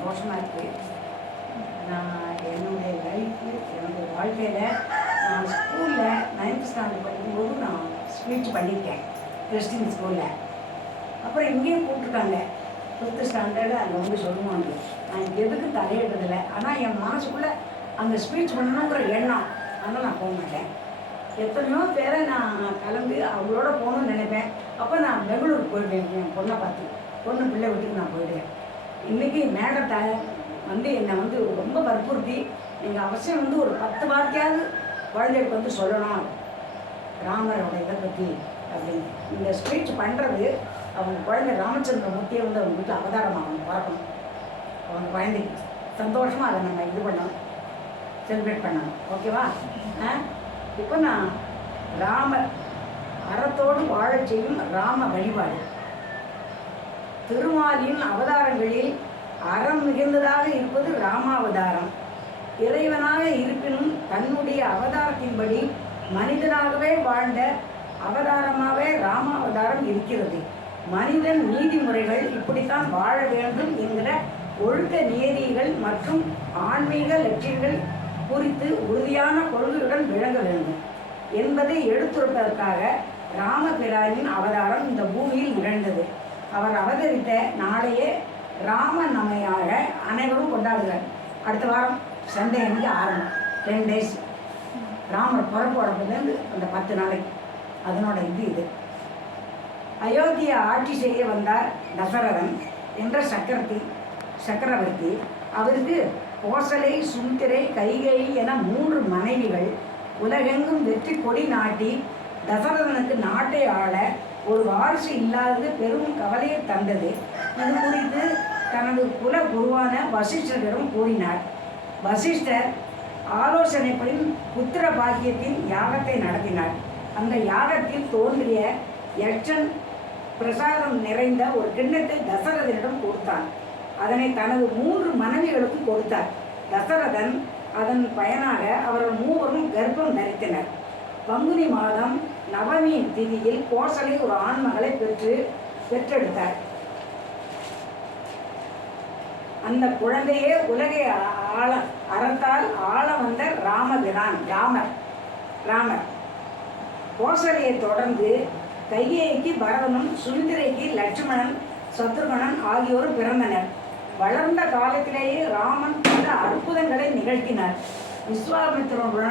சந்தோஷமாக இருக்குது. நான் என்னுடைய லைஃப்பு என்னுடைய வாழ்க்கையில் நான் ஸ்கூலில் 9th ஸ்டாண்டர்ட் படிக்கும்போது நான் ஸ்பீச் பண்ணியிருக்கேன் கிறிஸ்டின் ஸ்கூலில். அப்புறம் இங்கேயும் கூப்பிட்ருக்காங்க 5th ஸ்டாண்டர்டு அங்கே வந்து சொல்லுவாங்க. நான் எதுக்கு தலையிடுறதில்லை, ஆனால் என் மனசுக்குள்ளே அங்கே ஸ்பீச் பண்ணணுங்கிற எண்ணம், அதனால் நான் போக மாட்டேன். எத்தனையோ பேரை நான் கலந்து அவங்களோட போகணும்னு நினைப்பேன். அப்போ நான் பெங்களூருக்கு போயிடுவேன். என் பொண்ணை பார்த்து பொண்ணு பிள்ளை வீட்டுக்கு நான் போயிடுவேன். இன்றைக்கி மேடத்தை வந்து என்னை வந்து ரொம்ப வற்புறுத்தி நீங்கள் அவசியம் வந்து ஒரு 10 வார்த்தையாவது குழந்தைகளுக்கு வந்து சொல்லணும் ராமரோட இதை பற்றி அப்படின்னு. இந்த ஸ்பீச் பண்ணுறது அவங்க குழந்தை ராமச்சந்திரமூர்த்தியை வந்து அவங்க வீட்டில் அவதாரமாக அவங்க பிறக்கணும். அவங்க குழந்தைக்கு சந்தோஷமாக அதை நம்ம இது பண்ணணும், செலிப்ரேட் பண்ணணும். ஓகேவா? இப்போ நான் ராமர் அறத்தோடு வாழச் செய்யும் ராம வழிபாடு. திருமாலின் அவதாரங்களில் அறம் மிகுந்ததாக இருப்பது ராமாவதாரம். இறைவனாக இருப்பினும் தன்னுடைய அவதாரத்தின்படி மனிதனாகவே வாழ்ந்த அவதாரமாகவே ராமாவதாரம் இருக்கிறது. மனிதன் நீதிமுறைகள் இப்படித்தான் வாழ வேண்டும் என்கிற ஒழுக்க நியதிகள் மற்றும் ஆன்மீக லட்சியங்கள் குறித்து உறுதியான கொள்கையுடன் விளங்க வேண்டும் என்பதை எடுத்துரைப்பதற்காக ராமபிரானின் அவதாரம் இந்த பூமியில் நிகழ்ந்தது. அவர் அவதரித்த நாளையே ராமநவமியாக அனைவரும் கொண்டாடுகிறார். அடுத்த வாரம் சண்டே அன்னைக்கு ஆரம்பம் 10 days ராமர் புறப்படுறதுலேருந்து அந்த 10 நாளைக்கு அதனோட இது. அயோத்தியை ஆட்சி செய்ய வந்தார் தசரதன் என்ற சக்கரவர்த்தி. அவருக்கு கோசலை, சுமித்திரை, கைகேயி என 3 மனைவிகள். உலகெங்கும் வெற்றி கொடி நாட்டி தசரதனுக்கு நாட்டை ஆள ஒரு வாரிசு இல்லாதது பெரும் கவலையை தந்தது. இது குறித்து தனது குல குருவான வசிஷ்டரிடம் கூறினார். வசிஷ்டர் ஆலோசனைப்படி புத்திர பாக்கியத்தின் யாகத்தை நடத்தினார். அந்த யாகத்தில் தோன்றிய யட்சன் பிரசாதம் நிறைந்த ஒரு கிண்ணத்தை தசரதனிடம் கொடுத்தான். அதனை தனது 3 மனைவிகளுக்கும் கொடுத்தார். தசரதன் அதன் பயனாக அவர்கள் 3வரும் கர்ப்பம் தரித்தனர். பங்குனி மாதம் நவமி திதியில் கோசலை ஒரு ஆண்மகளை பெற்றெடுத்தார். அந்த குழந்தையே உலகை அறத்தால் ஆள வந்த ராமர். கோசலையை தொடர்ந்து கைகேயிக்கு பரதனும், சுமித்திரைக்கு லட்சுமணன், சத்ருகனன் ஆகியோரும் பிறந்தனர். வளர்ந்த காலத்திலேயே ராமன் பல அற்புதங்களை நிகழ்த்தினார். விஸ்வாமித்திரனுடன்